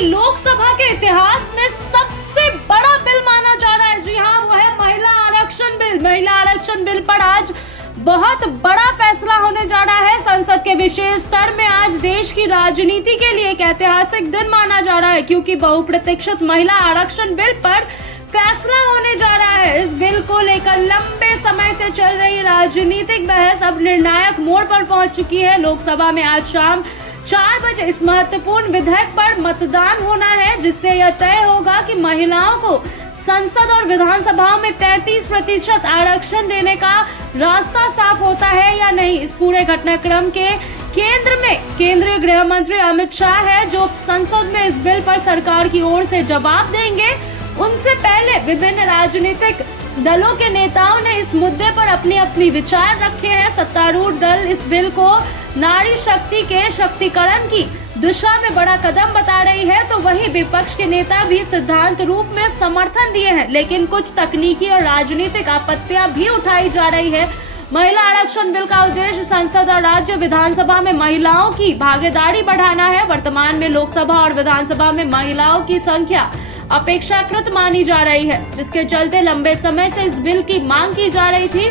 लोकसभा के इतिहास में सबसे बड़ा बिल माना जा रहा है। जी हाँ, वो है महिला आरक्षण बिल। महिला आरक्षण बिल पर आज बहुत बड़ा फैसला होने जा रहा है। संसद के विशेष स्तर में आज देश की राजनीति के लिए एक ऐतिहासिक दिन माना जा रहा है, क्योंकि बहुप्रतीक्षित महिला आरक्षण बिल पर फैसला होने जा रहा है। इस बिल को लेकर लंबे समय से चल रही राजनीतिक बहस अब निर्णायक मोड़ पर पहुंच चुकी है। लोकसभा में आज शाम 4 बजे इस महत्वपूर्ण विधेयक पर मतदान होना है, जिससे यह तय होगा कि महिलाओं को संसद और विधानसभाओं में 33% आरक्षण देने का रास्ता साफ होता है या नहीं। इस पूरे घटनाक्रम के केंद्र में केंद्रीय गृह मंत्री अमित शाह है, जो संसद में इस बिल पर सरकार की ओर से जवाब देंगे। उनसे पहले विभिन्न राजनीतिक दलों के नेताओं ने इस मुद्दे पर अपनी अपनी विचार रखे हैं। सत्तारूढ़ दल इस बिल को नारी शक्ति के शक्तिकरण की दिशा में बड़ा कदम बता रही है, तो वहीं विपक्ष के नेता भी सिद्धांत रूप में समर्थन दिए हैं, लेकिन कुछ तकनीकी और राजनीतिक आपत्तियां भी उठाई जा रही है। महिला आरक्षण बिल का उद्देश्य संसद और राज्य विधानसभा में महिलाओं की भागीदारी बढ़ाना है। वर्तमान में लोकसभा और विधानसभा में महिलाओं की संख्या अपेक्षाकृत मानी जा रही है, जिसके चलते लंबे समय से इस बिल की मांग की जा रही थी।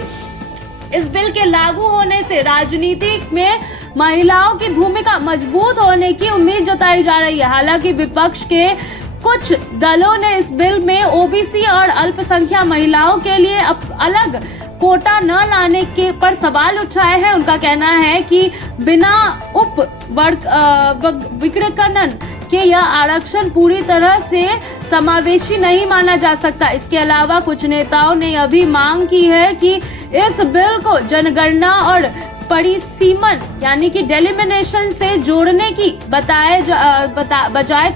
इस बिल के लागू होने से राजनीति में महिलाओं की भूमिका मजबूत होने की उम्मीद जताई जा रही है। हालांकि विपक्ष के कुछ दलों ने इस बिल में ओबीसी और अल्पसंख्यक महिलाओं के लिए अलग कोटा न लाने के पर सवाल उठाए हैं। उनका कहना है कि बिना उप वर्गीकरण के यह आरक्षण पूरी तरह से समावेशी नहीं माना जा सकता। इसके अलावा कुछ नेताओं ने यह भी मांग की है कि इस बिल को जनगणना और परिसीमन यानी कि डेलिमिनेशन से जोड़ने की बजाय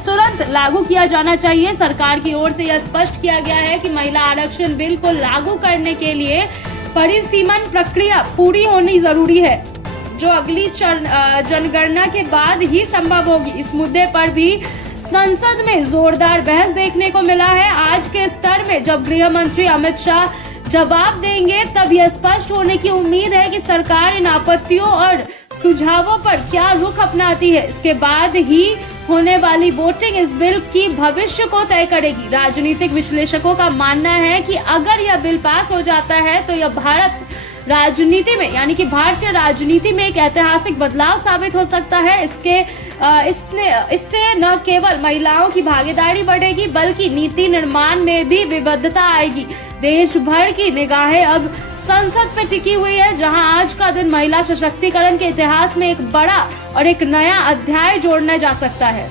तुरंत लागू किया जाना चाहिए। सरकार की ओर से यह स्पष्ट किया गया है कि महिला आरक्षण बिल को लागू करने के लिए परिसीमन प्रक्रिया पूरी होनी जरूरी है, जो अगली जनगणना के बाद ही संभव होगी। इस मुद्दे पर भी संसद में जोरदार बहस देखने को मिला है। आज के स्तर में जब गृह मंत्री अमित शाह जवाब देंगे, तब यह स्पष्ट होने की उम्मीद है कि सरकार इन आपत्तियों और सुझावों पर क्या रुख अपनाती है। इसके बाद ही होने वाली वोटिंग इस बिल की भविष्य को तय करेगी। राजनीतिक विश्लेषकों का मानना है कि अगर यह बिल पास हो जाता है तो यह भारत राजनीति में यानी कि भारतीय राजनीति में एक ऐतिहासिक बदलाव साबित हो सकता है। इससे न केवल महिलाओं की भागीदारी बढ़ेगी, बल्कि नीति निर्माण में भी विविधता आएगी। देश भर की निगाहें अब संसद पे टिकी हुई है, जहां आज का दिन महिला सशक्तिकरण के इतिहास में एक बड़ा और एक नया अध्याय जोड़ने जा सकता है।